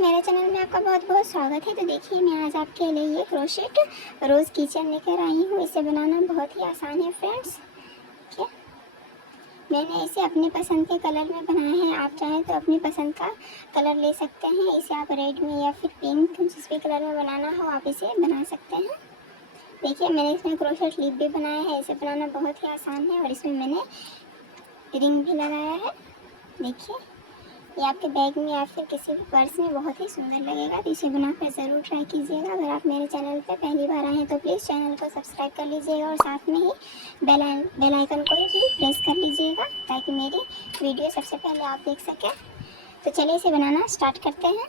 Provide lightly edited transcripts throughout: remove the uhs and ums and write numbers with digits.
मेरे चैनल में आपका बहुत बहुत स्वागत है। तो देखिए मैं आज आपके लिए ये क्रोशेट रोज़ किचन लेकर आई हूँ। इसे बनाना बहुत ही आसान है फ्रेंड्स। ठीक है, मैंने इसे अपनी पसंद के कलर में बनाया है। आप चाहें तो अपनी पसंद का कलर ले सकते हैं। इसे आप रेड में या फिर पिंक जिस भी कलर में बनाना हो आप इसे बना सकते हैं। देखिए मैंने इसमें क्रोशेट लीफ भी बनाया है। इसे बनाना बहुत ही आसान है और इसमें मैंने रिंग भी लगाया है। देखिए ये आपके बैग में या फिर किसी भी पर्स में बहुत ही सुंदर लगेगा। तो इसे बनाकर ज़रूर ट्राई कीजिएगा। अगर आप मेरे चैनल पर पहली बार आए हैं तो प्लीज़ चैनल को सब्सक्राइब कर लीजिएगा और साथ में ही बेल आइकन को भी प्रेस कर लीजिएगा ताकि मेरी वीडियो सबसे पहले आप देख सकें। तो चलिए इसे बनाना स्टार्ट करते हैं।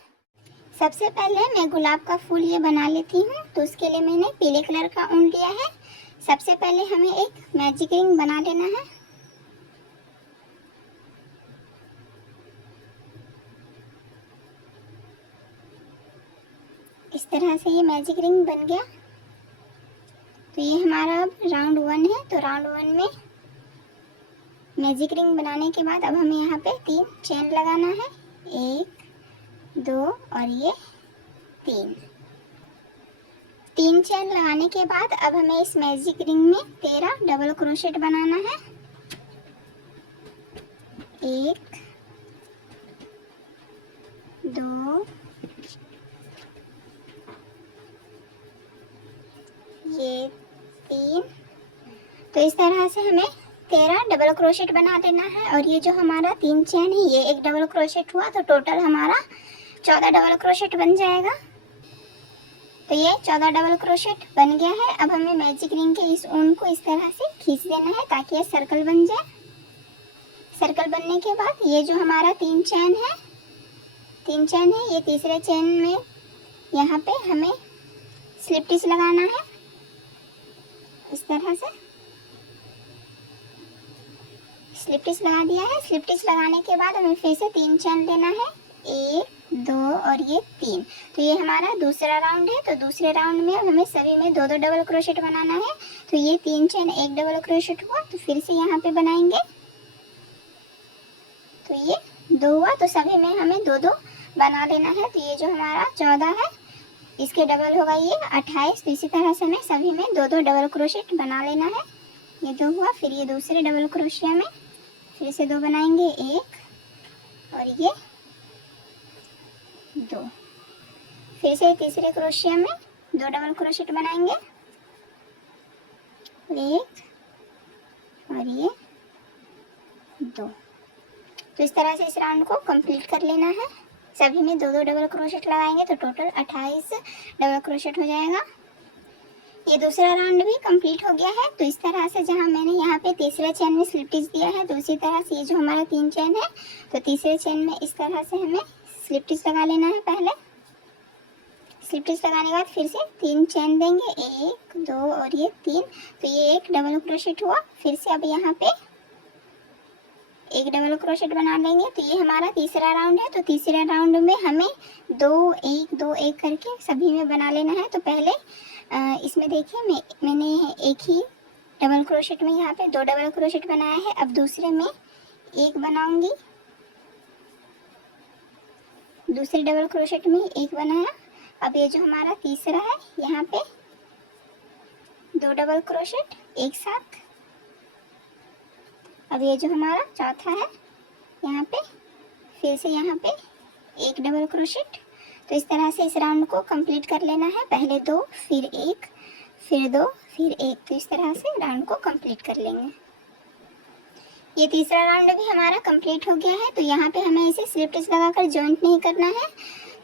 सबसे पहले मैं गुलाब का फूल ये बना लेती हूँ। तो उसके लिए मैंने पीले कलर का ऊन लिया है। सबसे पहले हमें एक मैजिक रिंग बना लेना है। इस तरह से ये मैजिक रिंग बन गया। तो ये हमारा अब राउंड 1 है। तो राउंड 1 में मैजिक रिंग बनाने के बाद अब हमें यहाँ पे 3 चेन लगाना है। 1 2 और ये 3 चेन लगाने के बाद अब हमें इस मैजिक रिंग में 13 डबल क्रोशेट बनाना है। 1 2 ये 3। तो इस तरह से हमें 13 डबल क्रोशेट बना देना है। और ये जो हमारा 3 चेन है ये एक डबल क्रोशेट हुआ तो टोटल हमारा 14 डबल क्रोशेट बन जाएगा। तो ये 14 डबल क्रोशेट बन गया है। अब हमें मैजिक रिंग के इस ऊन को इस तरह से खींच देना है ताकि ये सर्कल बन जाए। सर्कल बनने के बाद ये जो हमारा 3 चेन है ये तीसरे चेन में यहाँ पे हमें स्लिप स्टिच लगाना है। इस तरह से स्लिप स्टिच लगा दिया है। स्लिप स्टिच लगाने के बाद हमें फिर से 3 चेन लेना है। 1 2 और ये 3। तो ये हमारा दूसरा राउंड है। तो दूसरे राउंड में हमें सभी में 2 डबल क्रोशेट बनाना है। तो ये 3 चेन एक डबल क्रोशेट हुआ तो फिर से यहाँ पे बनाएंगे। तो ये 2 हुआ तो सभी में हमें 2 बना लेना है। तो ये जो हमारा 14 है इसके डबल होगा ये 28। तो इसी तरह से हमें सभी में 2 डबल क्रोशेट बना लेना है। ये 2 हुआ। फिर ये दूसरे डबल क्रोशिया में फिर से 2 बनाएंगे। 1 और ये 2। फिर से तीसरे क्रोशिया में 2 डबल क्रोशेट बनाएंगे। 1 और ये 2। तो इस तरह से इस राउंड को कंप्लीट कर लेना है। सभी में 2 डबल क्रोशेट लगाएंगे तो टोटल 28 डबल क्रोशेट हो जाएगा। ये दूसरा राउंड भी कंप्लीट हो गया है। तो इस तरह से जहां मैंने यहाँ पे तीसरे चेन में स्लिप स्टिच दिया है तो उसी तरह से ये जो हमारा 3 चेन है तो तीसरे चेन में इस तरह से हमें स्लिप स्टिच लगा लेना है। पहले स्लिप स्टिच लगाने के बाद फिर से 3 चेन देंगे। 1 2 और ये 3। तो ये एक डबल क्रोशेट हुआ। फिर से अब यहाँ पे एक डबल क्रोशेट बना लेंगे। तो ये हमारा तीसरा राउंड है। तो तीसरे राउंड में हमें 2 1 2 1 करके सभी में बना लेना है। तो पहले इसमें देखिए मैंने एक ही डबल क्रोशेट में यहाँ पे 2 डबल क्रोशेट बनाया है। अब दूसरे में एक बनाऊंगी। दूसरे डबल क्रोशेट में एक बनाया। अब ये जो हमारा तीसरा है यहाँ पे 2 डबल क्रोशेट एक साथ। अब ये जो हमारा चौथा है यहाँ पे फिर से यहाँ पे एक डबल क्रोशेट। तो इस तरह से इस राउंड को कंप्लीट कर लेना है। पहले 2 फिर 1 फिर 2 फिर 1। तो इस तरह से राउंड को कंप्लीट कर लेंगे। ये तीसरा राउंड भी हमारा कंप्लीट हो गया है। तो यहाँ पे हमें इसे स्लिप स्टिच लगाकर जॉइंट नहीं करना है।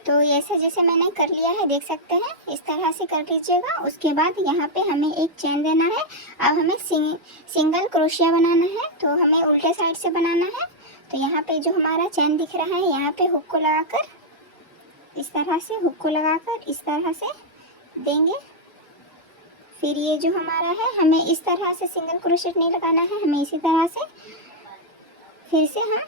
तो ऐसे जैसे मैंने कर लिया है देख सकते हैं इस तरह से कर लीजिएगा। उसके बाद यहाँ पे हमें एक चेन देना है। अब हमें सिंगल क्रोशिया बनाना है। तो हमें उल्टे साइड से बनाना है। तो यहाँ पे जो हमारा चेन दिख रहा है यहाँ पे हुक को लगाकर इस तरह से हुक को लगाकर इस तरह से देंगे। फिर ये जो हमारा है हमें इस तरह से सिंगल क्रोशेट नहीं लगाना है। हमें इसी तरह से फिर से हम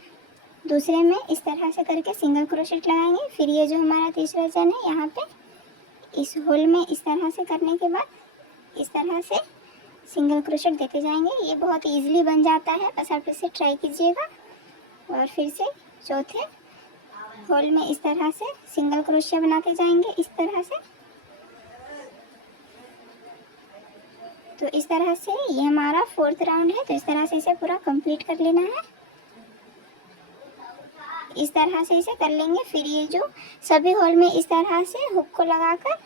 दूसरे में इस तरह से करके सिंगल क्रोशेट लगाएंगे। फिर ये जो हमारा तीसरा चेन है यहाँ पे इस होल में इस तरह से करने के बाद इस तरह से सिंगल क्रोशेट देते जाएंगे। ये बहुत इजीली बन जाता है। बस आप इसे ट्राई कीजिएगा। और फिर से चौथे होल में इस तरह से सिंगल क्रोशिया बनाते जाएंगे इस तरह से। तो इस तरह से ये हमारा 4th राउंड है। तो इस तरह से इसे पूरा कंप्लीट कर लेना है। इस तरह से इसे कर लेंगे। फिर ये जो सभी होल में इस तरह से हुक को लगाकर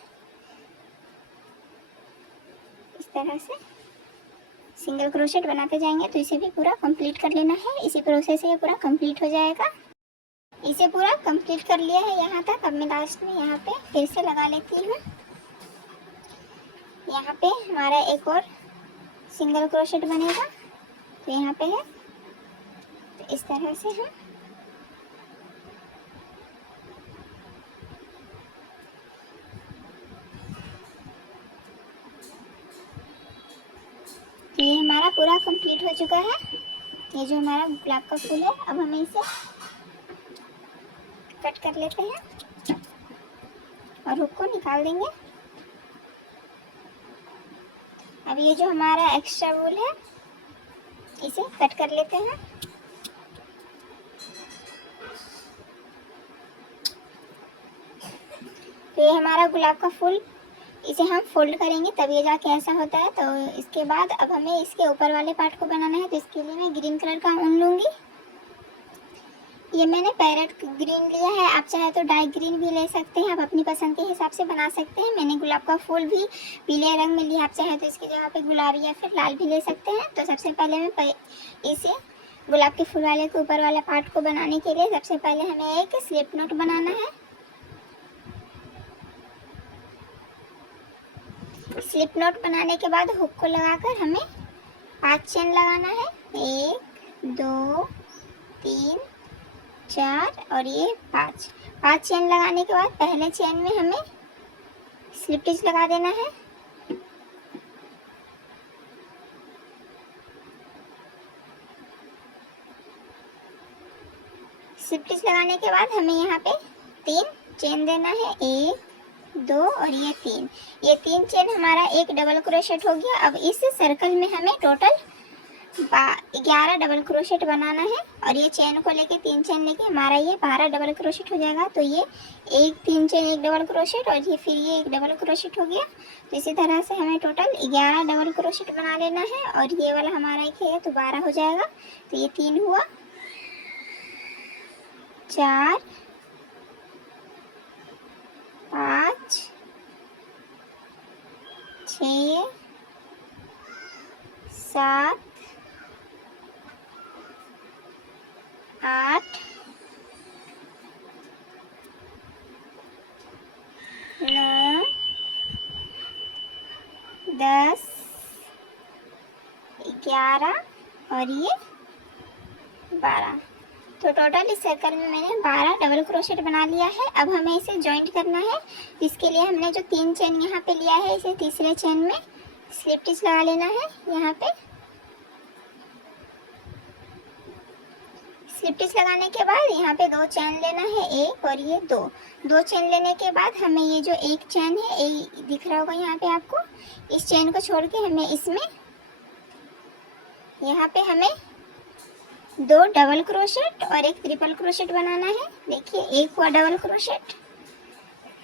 इस तरह से सिंगल क्रोशेट बनाते जाएंगे। तो इसे भी पूरा कंप्लीट कर लेना है। इसी प्रोसेस से ये पूरा कंप्लीट हो जाएगा। इसे पूरा कंप्लीट कर लिया है यहाँ तक। अब मैं लास्ट में यहाँ पे फिर से लगा लेती हूँ। यहाँ पे हमारा एक और सिंगल क्रोशेट बनेगा। तो यहाँ पे है। तो इस तरह से हम तो ये हमारा पूरा कंप्लीट हो चुका है। ये जो हमारा गुलाब का फूल है, अब हमें इसे कट कर लेते हैं और हुक को निकाल देंगे। अब ये जो हमारा एक्स्ट्रा वूल है इसे कट कर लेते हैं। तो ये हमारा गुलाब का फूल, इसे हम फोल्ड करेंगे तब ये जाके ऐसा होता है। तो इसके बाद अब हमें इसके ऊपर वाले पार्ट को बनाना है। तो इसके लिए मैं ग्रीन कलर का ऊन लूँगी। ये मैंने पैरेट ग्रीन लिया है। आप चाहे तो डार्क ग्रीन भी ले सकते हैं। आप अपनी पसंद के हिसाब से बना सकते हैं। मैंने गुलाब का फूल भी पीले रंग में लिया। आप चाहे तो इसकी जगह पे गुलाबी या फिर लाल भी ले सकते हैं। तो सबसे पहले मैं इसे गुलाब के फूल वाले के ऊपर वाले पार्ट को बनाने के लिए सबसे पहले हमें एक स्लिप नॉट बनाना है। स्लिप नॉट बनाने के बाद हुक को लगाकर हमें 5 चेन लगाना है। 1 2 3 4 और ये 5 चेन लगाने के बाद पहले चेन में हमें स्लिप स्टिच लगा देना है। स्लिप स्टिच लगाने के बाद हमें यहाँ पे 3 चेन देना है। 1 2 और ये 3। ये 3 चेन हमारा एक डबल क्रोशेट हो गया। अब इस सर्कल में हमें टोटल 11 डबल क्रोशेट बनाना है। और ये चेन को लेके 3 चेन लेके हमारा ये 12 डबल क्रोशेट हो जाएगा। तो ये 3 चेन एक डबल क्रोशेट और ये फिर ये एक डबल क्रोशेट हो गया। तो इसी तरह से हमें टोटल 11 डबल क्रोशेट बना लेना है। और ये वाला हमारा एक है तो 12 हो जाएगा। तो ये 3 हुआ, 4 5 6 7 8 9 10 11 और ये 12। तो टोटल इस सर्कल में मैंने 12 डबल क्रोशेट बना लिया है। अब हमें इसे जॉइंट करना है। इसके लिए हमने जो 3 चेन यहाँ पे लिया है इसे तीसरे चेन में स्लिप स्टिच लगा लेना है। यहाँ पे स्लिप स्टिच लगाने के बाद यहाँ पे 2 चेन लेना है, 1 और ये 2 चेन लेने के बाद हमें ये जो एक चेन है दिख रहा होगा यहाँ पे आपको, इस चेन को छोड़ के हमें इसमें यहाँ पे हमें 2 डबल क्रोशेट और एक ट्रिपल क्रोशेट बनाना है। देखिए एक हुआ डबल क्रोशेट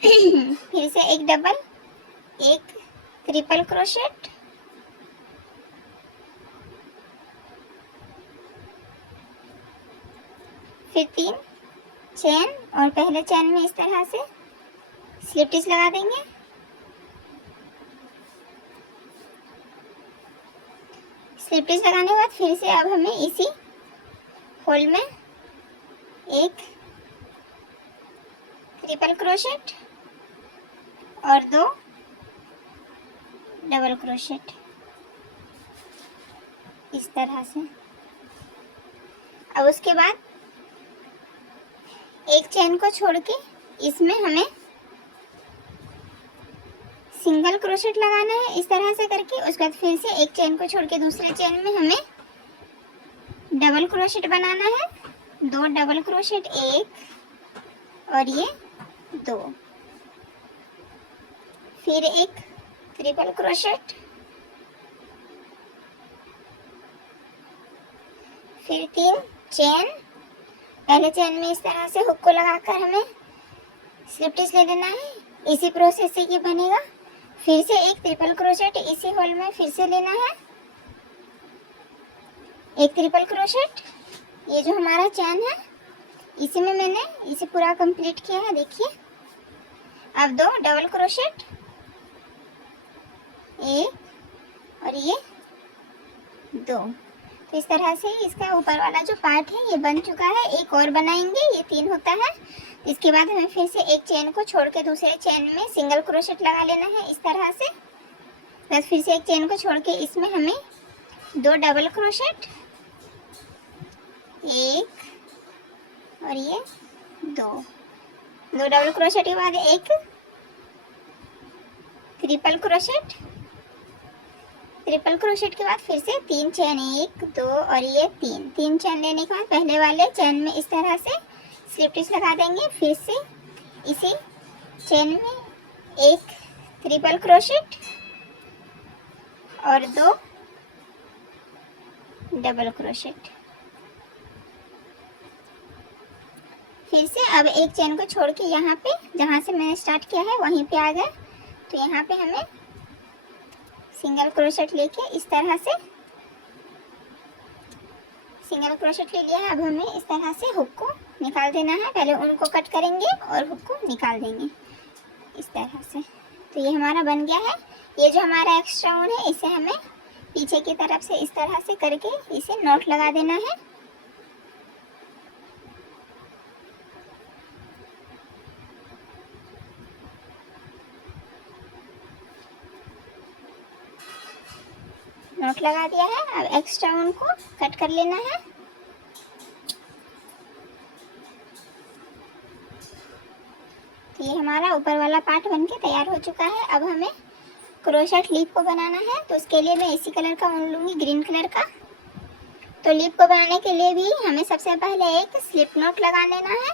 फिर से एक डबल, एक ट्रिपल क्रोशेट, फिर 3 चेन और पहले चेन में इस तरह से स्लिप स्टिच लगा देंगे। स्लिप स्टिच लगाने के बाद फिर से अब हमें इसी होल में एक ट्रिपल क्रोशेट और 2 डबल क्रोशेट इस तरह से। अब उसके बाद एक चेन को छोड़ के इसमें हमें सिंगल क्रोशेट लगाना है इस तरह से करके। उसके बाद फिर से एक चेन को छोड़ के दूसरे चेन में हमें डबल क्रोशेट बनाना है। 2 डबल क्रोशेट, 1 और ये 2, फिर एक ट्रिपल क्रोशेट, फिर 3 चेन, पहले चेन में इस तरह से हुक को लगाकर हमें स्लिप स्टिच ले लेना है। इसी प्रोसेस से ये बनेगा। फिर से एक ट्रिपल क्रोशेट इसी होल में फिर से लेना है, एक ट्रिपल क्रोशेट। ये जो हमारा चेन है इसी में मैंने इसे पूरा कंप्लीट किया है, देखिए। अब 2 डबल क्रोशेट, एक और ये 2। तो इस तरह से इसका ऊपर वाला जो पार्ट है ये बन चुका है। एक और बनाएंगे, ये 3 होता है। इसके बाद हमें फिर से एक चेन को छोड़ के दूसरे चेन में सिंगल क्रोशेट लगा लेना है इस तरह से। बस फिर से एक चेन को छोड़ के इसमें हमें 2 डबल क्रोशेट, एक और ये 2 डबल क्रोशेट के बाद एक ट्रिपल क्रोशेट, ट्रिपल क्रोशेट के बाद फिर से 3 चेन, 1 2 और ये 3 चेन लेने के बाद पहले वाले चेन में इस तरह से स्लिप स्टिच लगा देंगे। फिर से इसी चेन में एक ट्रिपल क्रोशेट और 2 डबल क्रोशेट। फिर से अब एक चेन को छोड़ के यहाँ पे जहाँ से मैंने स्टार्ट किया है वहीं पे आ गए। तो यहाँ पे हमें सिंगल क्रोशेट लेके इस तरह से सिंगल क्रोशेट ले लिया है। अब हमें इस तरह से हुक को निकाल देना है। पहले उनको कट करेंगे और हुक को निकाल देंगे इस तरह से। तो ये हमारा बन गया है। ये जो हमारा एक्स्ट्रा ऊन है इसे हमें पीछे की तरफ से इस तरह से करके इसे नॉट लगा देना है। नॉट लगा दिया है। अब एक्स्ट्रा ऊन को कट कर लेना है। तो ये हमारा ऊपर वाला पार्ट बनके तैयार हो चुका है। अब हमें क्रोशेट लीफ को बनाना है। तो उसके लिए मैं इसी कलर का ऊन लूँगी, ग्रीन कलर का। तो लीफ को बनाने के लिए भी हमें सबसे पहले एक स्लिप नॉट लगा लेना है।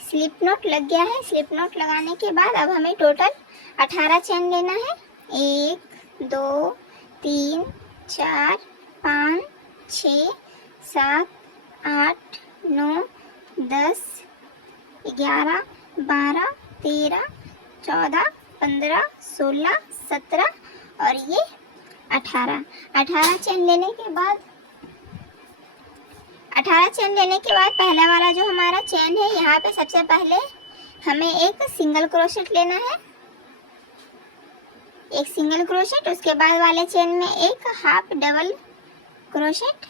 स्लिप नॉट लग गया है। स्लिप नॉट लगाने के बाद अब हमें टोटल 18 चेन लेना है। 1 2 3 4 5 6 7 8 9 10 11 12 13 14 15 16 17 और ये 18 चेन लेने के बाद 18 चेन लेने के बाद पहला वाला जो हमारा चेन है यहाँ पे सबसे पहले हमें एक सिंगल क्रोशेट लेना है, एक सिंगल क्रोशेट। उसके बाद वाले चेन में एक हाफ डबल क्रोशेट।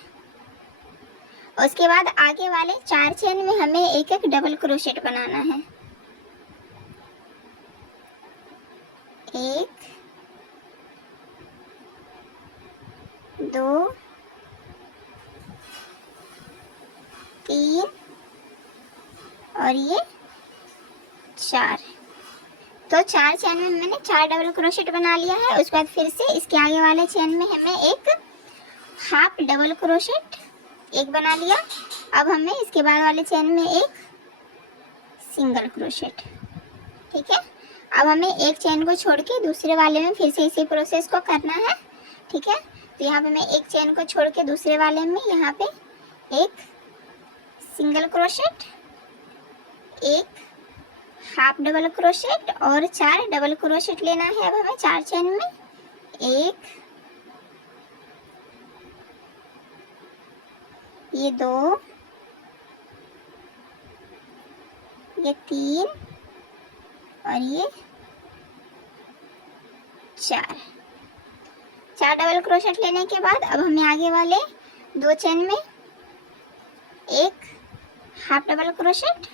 उसके बाद आगे वाले 4 चेन में हमें एक एक डबल क्रोशेट बनाना है। 1 2 3 और ये 4। तो 4 चेन में मैंने 4 डबल क्रोशेट बना लिया है। उसके बाद फिर से इसके आगे वाले चेन में हमें एक हाफ डबल क्रोशेट एक बना लिया। अब हमें इसके बाद वाले चेन में एक सिंगल क्रोशेट, ठीक है। अब हमें एक चेन को छोड़ के दूसरे वाले में फिर से इसी प्रोसेस को करना है, ठीक है। तो यहाँ पे मैं एक चेन को छोड़ के दूसरे वाले में यहाँ पे एक सिंगल क्रोशेट, एक हाफ डबल क्रोशेट और 4 डबल क्रोशेट लेना है। अब हमें 4 चेन में 1 ये 2 ये 3 और ये 4 डबल क्रोशेट लेने के बाद अब हमें आगे वाले 2 चेन में एक हाफ डबल क्रोशेट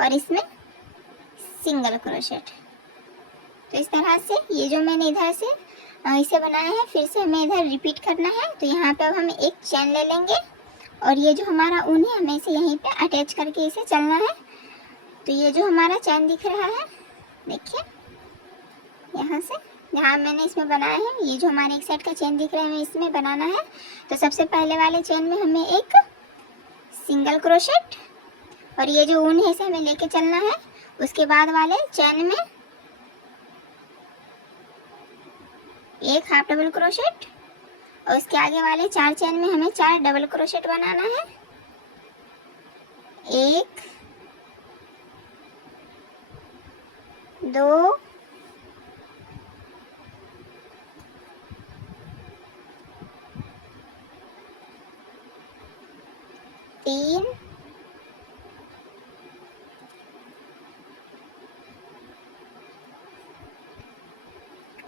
और इसमें सिंगल क्रोशेट। तो इस तरह से ये जो मैंने इधर से इसे बनाया है फिर से हमें इधर रिपीट करना है। तो यहाँ पे अब हम एक चेन ले लेंगे और ये जो हमारा ऊन है हमें इसे यहीं पे अटैच करके इसे चलना है। तो ये जो हमारा चेन दिख रहा है देखिए, यहाँ से जहाँ मैंने इसमें बनाया है ये जो हमारे एक साइड का चेन दिख रहा है हमें इसमें बनाना है। तो सबसे पहले वाले चेन में हमें एक सिंगल क्रोशेट और ये जो ऊन है इसे हमें लेके चलना है। उसके बाद वाले चेन में एक हाफ डबल क्रोशेट और उसके आगे वाले 4 चेन में हमें 4 डबल क्रोशेट बनाना है। एक, दो, तीन,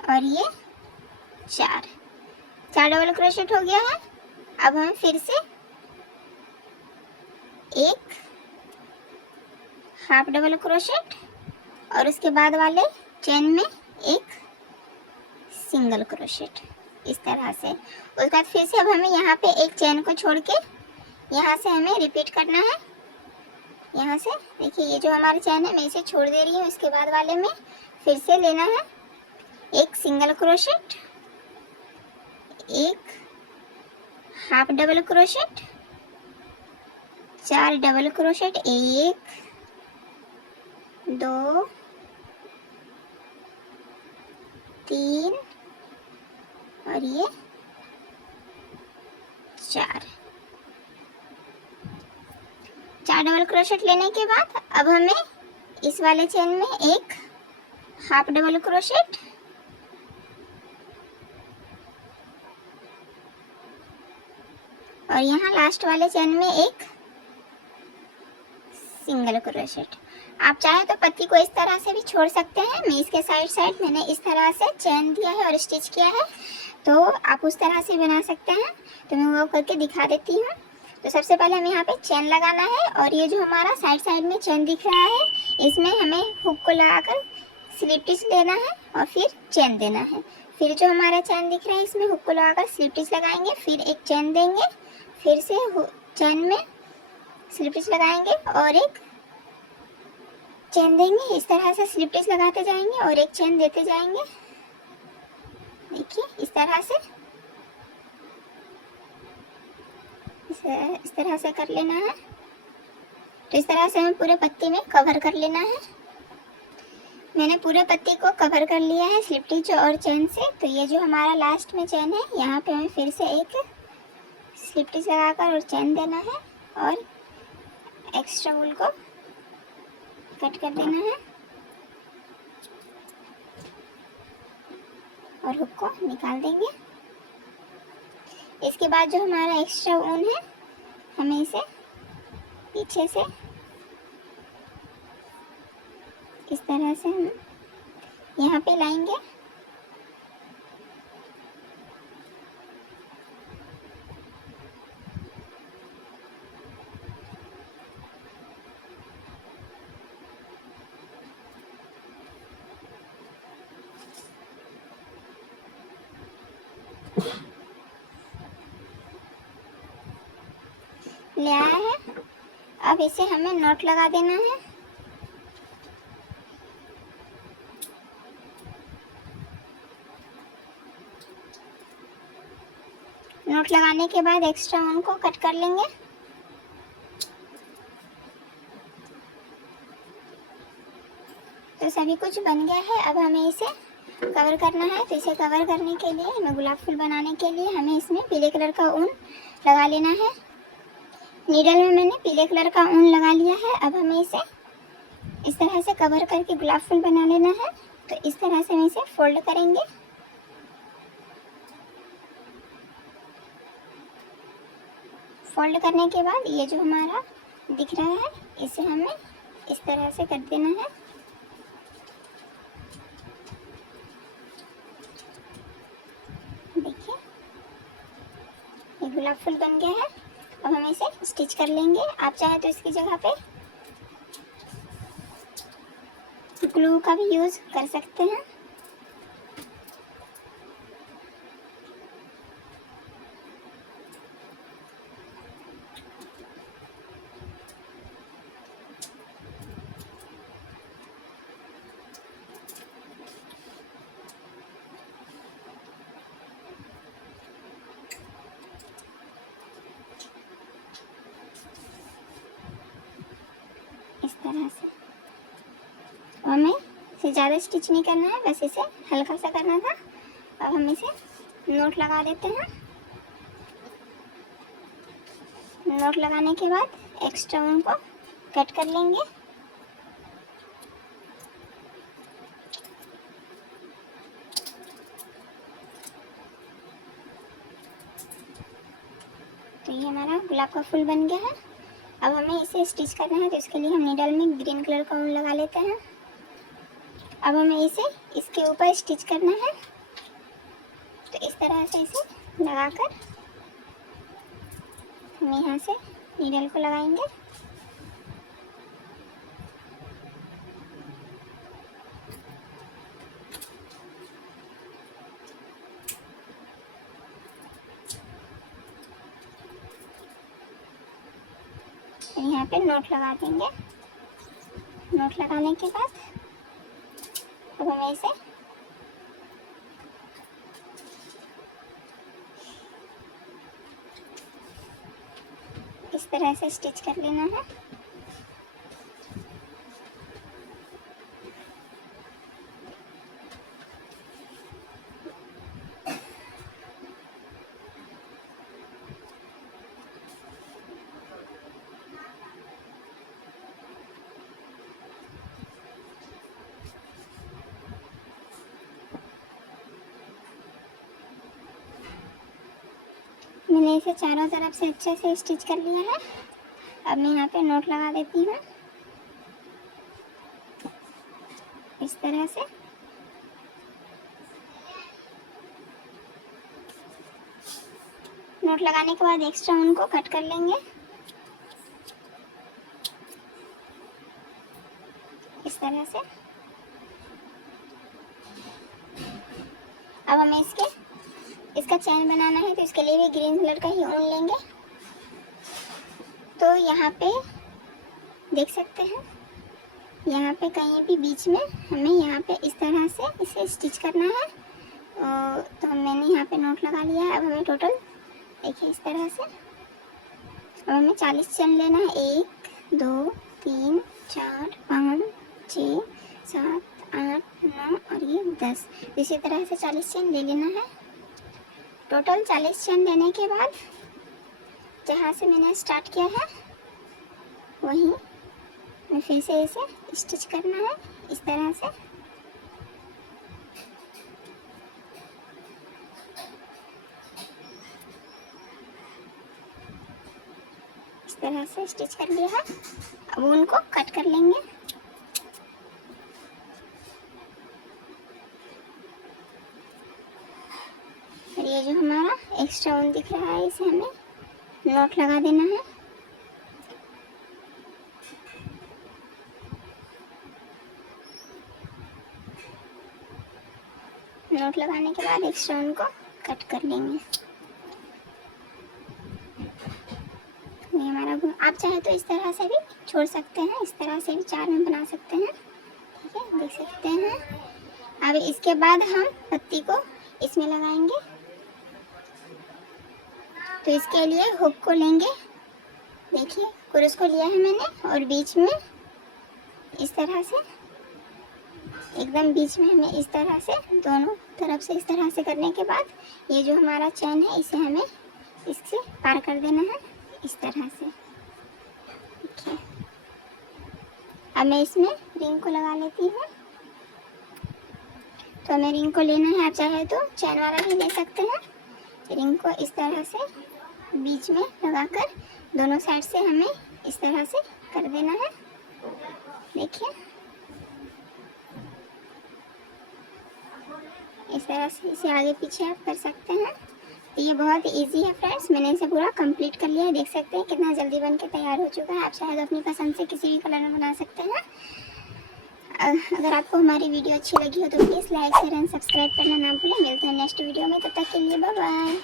और ये चार। चार डबल क्रोशेट हो गया है। अब हम फिर से एक हाफ डबल क्रोशेट और उसके बाद वाले चेन में एक सिंगल क्रोशेट, इस तरह से। उसके बाद फिर से अब हमें यहाँ पे एक चेन को छोड़ के यहाँ से हमें रिपीट करना है। यहाँ से देखिए, ये जो हमारा चेन है मैं इसे छोड़ दे रही हूँ। इसके बाद वाले में फिर से लेना है एक सिंगल क्रोशेट, एक हाफ डबल क्रोशेट, चार डबल क्रोशेट, एक, दो, तीन और ये चार। चार डबल क्रोशेट लेने के बाद अब हमें इस वाले चेन में एक हाफ डबल क्रोशेट, और यहाँ लास्ट वाले चेन में एक सिंगल क्रोशेट। आप चाहे तो पत्ती को इस तरह से भी छोड़ सकते हैं। मैं इसके साइड साइड मैंने इस तरह से चेन दिया है और स्टिच किया है, तो आप उस तरह से बना सकते हैं। तो मैं वो करके दिखा देती हूँ। तो सबसे पहले हमें यहाँ पे चेन लगाना है, और ये जो हमारा साइड साइड में चेन दिख रहा है इसमें हमें हुक को लगाकर स्लिप स्टिच लेना है और फिर चेन देना है। फिर जो हमारा चेन दिख रहा है इसमें हुक को लगाकर स्लिप स्टिच लगाएंगे, फिर एक चेन देंगे, फिर से चेन में स्लिप स्टिच लगाएंगे और एक चेन देंगे। इस तरह से स्लिप स्टिच लगाते जाएंगे और एक चेन देते जाएंगे। देखिए इस तरह से कर लेना है। तो इस तरह से हमें पूरे पत्ती में कवर कर लेना है। मैंने पूरे पत्ती को कवर कर लिया है स्लिप स्टिच और चेन से। तो ये जो हमारा लास्ट में चेन है यहाँ पे हमें फिर से एक स्लिप स्टिच लगाकर और चेन देना है और एक्स्ट्रा वूल को कट कर देना है और हुक को निकाल देंगे। इसके बाद जो हमारा एक्स्ट्रा ऊन है हमें इसे पीछे से इस तरह से हम यहाँ पे लाएंगे। ले आया है। अब इसे हमें नॉट लगा देना है। नॉट लगाने के बाद एक्स्ट्रा ऊन को कट कर लेंगे। तो सभी कुछ बन गया है। अब हमें इसे कवर करना है। तो इसे कवर करने के लिए हमें गुलाब फूल बनाने के लिए हमें इसमें पीले कलर का ऊन लगा लेना है। नीडल में मैंने पीले कलर का ऊन लगा लिया है। अब हमें इसे इस तरह से कवर करके गुलाब फूल बना लेना है। तो इस तरह से हम इसे फोल्ड करेंगे। फोल्ड करने के बाद ये जो हमारा दिख रहा है इसे हमें इस तरह से कर देना है। देखिए ये गुलाब फूल बन गया है। अब हम इसे स्टिच कर लेंगे। आप चाहे तो इसकी जगह पे ग्लू का भी यूज कर सकते हैं। इस तरह से हमें इसे ज़्यादा स्टिच नहीं करना है, बस इसे हल्का सा करना था। अब हम इसे नोट लगा देते हैं। नोट लगाने के बाद एक्स्ट्रा ऊन को कट कर लेंगे। तो ये हमारा गुलाब का फूल बन गया है। अब हमें इसे स्टिच करना है, तो इसके लिए हम नीडल में ग्रीन कलर का ऊन लगा लेते हैं। अब हमें इसे इसके ऊपर स्टिच करना है। तो इस तरह से इसे लगाकर हम यहाँ से नीडल को लगाएंगे। यहाँ पे नोट लगा देंगे। नोट लगाने के बाद अब हमें इसे इस तरह से स्टिच कर लेना है। मैंने इसे चारों तरफ से अच्छे से स्टिच कर लिया है। अब मैं यहाँ पे नोट लगा देती हूँ इस तरह से। नोट लगाने के बाद एक्स्ट्रा ऊन को कट कर लेंगे इस तरह से। अब हमें इसका चैन बनाना है, तो इसके लिए भी ग्रीन कलर का ही ऊन लेंगे। तो यहाँ पे देख सकते हैं, यहाँ पे कहीं भी बीच में हमें यहाँ पे इस तरह से इसे स्टिच करना है। तो मैंने यहाँ पे नोट लगा लिया है। अब हमें टोटल देखिए इस तरह से अब हमें 40 चैन लेना है। 1 2 3 4 5 6 7 8 9 और ये 10। इसी तरह से 40 चैन ले लेना है। टोटल 40 चैन लेने के बाद जहाँ से मैंने स्टार्ट किया है वहीं में फिर से इसे स्टिच करना है इस तरह से। इस तरह से स्टिच कर लिया है। अब उनको कट कर लेंगे। और ये जो हमारा एक्स्ट्रा ऊन दिख रहा है इसे हमें नोट लगा देना है। नोट लगाने के बाद एक्स्ट्रा ऊन को कट कर लेंगे। ये हमारा आप चाहे तो इस तरह से भी छोड़ सकते हैं, इस तरह से भी 4 में बना सकते हैं। ठीक है, देख सकते हैं। अब इसके बाद हम पत्ती को इसमें लगाएंगे। तो इसके लिए हुक को लेंगे। देखिए कुरुस को लिया है मैंने और बीच में इस तरह से एकदम बीच में हमें इस तरह से दोनों तरफ से इस तरह से करने के बाद ये जो हमारा चैन है इसे हमें इससे पार कर देना है इस तरह से। देखिए अब मैं इसमें रिंग को लगा लेती हूँ। तो हमें रिंग को लेना है, आप चाहे तो चैन वाला भी ले सकते हैं। रिंग को इस तरह से बीच में लगाकर दोनों साइड से हमें इस तरह से कर देना है। देखिए इस तरह से इसे आगे पीछे आप कर सकते हैं। तो ये बहुत इजी है फ्रेंड्स, मैंने इसे पूरा कंप्लीट कर लिया है। देख सकते हैं कितना जल्दी बन के तैयार हो चुका है। आप चाहे तो अपनी पसंद से किसी भी कलर में बना सकते हैं। अगर आपको हमारी वीडियो अच्छी लगी हो तो please like share and subscribe करना ना भूलें। मिलते हैं नेक्स्ट वीडियो में, तब तक के लिए बाय बाय।